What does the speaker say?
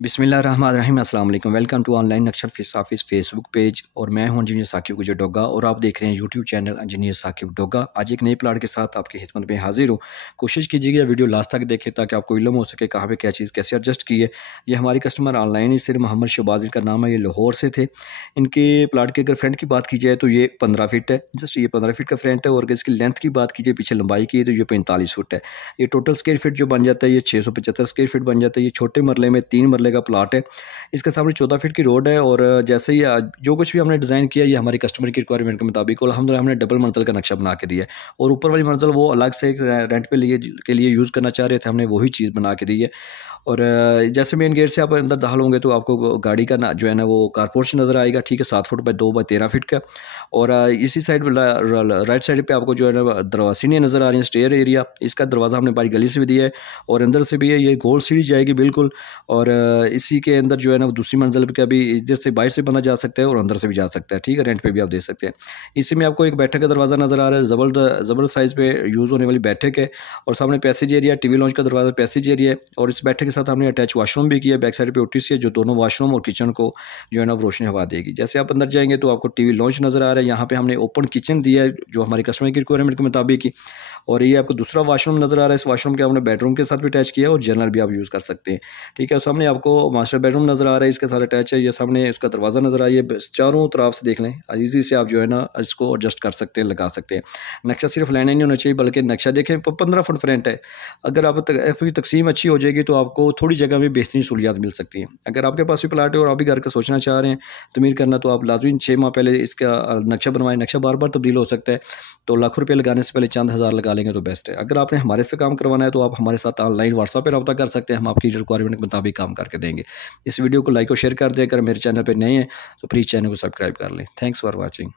बिस्मिल्लाहिर्रहमानिर्रहीम अस्सलाम वालेकुम। वेलकम टू ऑनलाइन नक्शा फिश ऑफिस फेसबुक पेज और मैं हूं इंजीनियर साकिब गुजर डोगा और आप देख रहे हैं YouTube channel engineer Saqib Doga. आज एक नए प्लाट के साथ आपकी खिदमत में हाजिर हूं। कोशिश कीजिएगा वीडियो लास्ट तक देखें ताकि आपको इल्म हो सके कहाँ पे क्या चीज़ कैसे एडजस्ट की है। ये हमारी कस्टमर ऑनलाइन ही सिर्फ मोहम्मद शहबाज का नाम है, ये लाहौर से थे। इनके प्लाट के अगर फ्रंट की बात की जाए तो ये 15 फीट है, जस्ट ये 15 फीट का फ्रंट है। और अगर इसकी लेंथ की बात कीजिए पीछे लंबाई की तो ये 45 फुट है। ये टोटल स्क्वायर फीट जो बन जाता है ये 675 स्क्वायर फीट बन जाता है। ये छोटे मरले में 3 मरले का प्लाट है। इसके सामने 14 फीट की रोड है और जैसे ही जो कुछ भी हमने डिज़ाइन किया ये हमारी कस्टमर की रिक्वायरमेंट के मुताबिक और हमने डबल मंजिल का नक्शा बना के दिया है। और ऊपर वाली मंजिल वो अलग से रेंट पे लिए यूज़ करना चाह रहे थे, हमने वही चीज़ बना के दी है। और जैसे मेन गेट से आप अंदर दाखिल होंगे तो आपको गाड़ी का ना जो है ना वो कार पोर्शन नज़र आएगा, ठीक है, 7 फुट बाय 2 बाय 13 फीट का। और इसी साइड राइट साइड पे आपको जो है ना दरवाजा सीढ़ियाँ नज़र आ रही हैं, स्टेयर एरिया। इसका दरवाज़ा हमने बारी गली से भी दिया है और अंदर से भी है। ये गोल सीढ़ी जाएगी बिल्कुल। और इसी के अंदर जो है ना वो दूसरी मंजिल पे का भी इधर से बाहर से बंदा जा सकता है और अंदर से भी जा सकता है, ठीक है। रेंट पे भी आप दे सकते हैं। इसी में आपको एक बैठक का दरवाज़ा नज़र आ रहा है, ज़बरदस्त साइज़ पे यूज़ होने वाली बैठक है। और सामने पैसेज एरिया, टीवी लॉन्च का दरवाज़ा पैसेज एरिया है। और इस बैठक के साथ हमने अटैच वाशरूम भी किया है। बैक साइड पे ओटी सी है जो दोनों वाशरूम और किचन को जो है ना रोशनी हवा देगी। जैसे आप अंदर जाएंगे तो आपको टीवी लॉन्च नज़र आ रहा है। यहाँ पे हमने ओपन किचन दिया है जो हमारे कस्टमर की रिक्वायरमेंट के मुताबिक ही। और ये आपको दूसरा वाशरूम नज़र आ रहा है। इस वाशरूम के हमने बेडरूम के साथ भी अटैच किया है और जनरल भी आप यूज़ कर सकते हैं, ठीक है। और सामने आपको मास्टर बेडरूम नज़र आ रहा है, इसके साथ अटैच है। ये सामने इसका दरवाज़ा नज़र आइए, चारों तरफ से देख लें, ईजी से आप जो है ना इसको एडजस्ट कर सकते हैं, लगा सकते हैं। नक्शा सिर्फ लाइन नहीं होना चाहिए बल्कि नक्शा देखें 15 फुट फ्रंट है। अगर आप आपकी तकसीम अच्छी हो जाएगी तो आपको थोड़ी जगह में बेहतरीन सहूलियात मिल सकती हैं। अगर आपके पास भी प्लाट है और आप भी घर का सोचना चाह रहे हैं तमीर करना, तो आप लाजमी 6 माह पहले इसका नक्शा बनवाएं। नक्शा बार बार तब्दील हो सकता है, तो लाखों रुपये लगाने से पहले चंद हज़ार लगा लेंगे तो बेस्ट है। अगर आपने हमारे से काम करवाना है तो आप हमारे साथ ऑनलाइन व्हाट्सएप पर रब्ता कर सकते हैं, हम आपकी रिक्वायरमेंट के मुताबिक काम करके देंगे। इस वीडियो को लाइक और शेयर कर दें। अगर मेरे चैनल पर नए हैं तो प्लीज़ चैनल को सब्सक्राइब कर लें। Thanks for watching.